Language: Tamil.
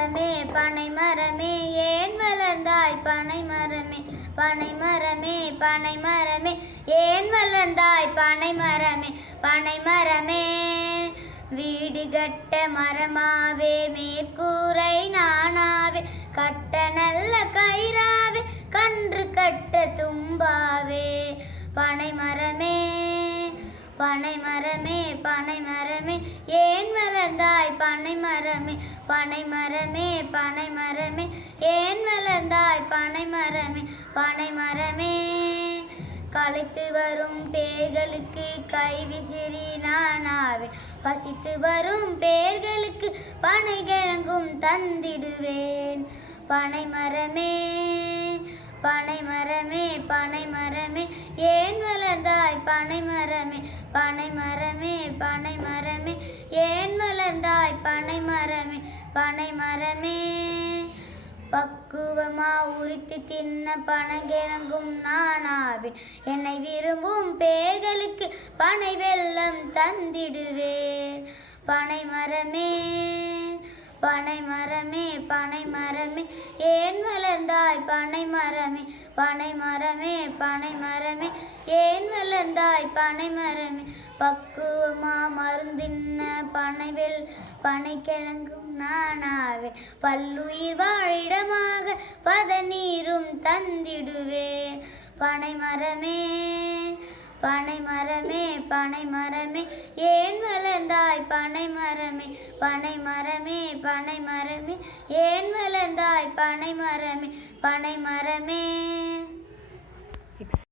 மரமே பனை மரமே ஏன் வளர்ந்தாய் பனை மரமே பனை மரமே பனை மரமே ஏன் வளர்ந்தாய் பனை மரமே பனை மரமே வீடு கட்ட மரமாவே மேற்கூரை நானாவே கட்ட நல்ல கயிறாவே கன்று கட்ட தும்பாவே பனை மரமே பனை மரமே பனை மரமே ஏன் வளர்ந்தாய் பனை மரமே பனை மரமே பனை மரமே ஏன் வளர்ந்தாய் பனை மரமே பனை மரமே களைத்து வரும் பேர்களுக்கு கை விசிறி நானாவேன் பசித்து வரும் பேர்களுக்கு பனை கிழங்கும் தந்திடுவேன் பனை மரமே பனை மரமே பனை மரமே ஏன் வளர்ந்தாய் பனை மரமே பனை மரமே பனை மரமே ஏன் வளர்ந்தாய் பனை மரமே பனை மரமே பக்குவமா உரித்து தின்ன பனங்கிழங்கும் நானாவேன் என்னை விரும்பும் பேர்களுக்கு பனை வெல்லம் தந்திடுவேன் பனை மரமே பனை மரமே பனை மரமே ஏன் வளர்ந்தாய் பனை மரமே பனை மரமே பனை மரமே ஏன் வளர்ந்தாய் பனை மரமே பக்குவமா மருந்தின்ன பனைவெல் பனை கிழங்கும் நானாவேன் பல்லுயிர் வாழிடமாக பதநீரும் தந்திடுவேன் பனை மரமே பனை மரமே பனை மரமே ஏன் வளர்ந்தாய் பனை மரமே பனை மரமே பனை மரமே ஏன் வளர்ந்தாய் பனை மரமே பனை மரமே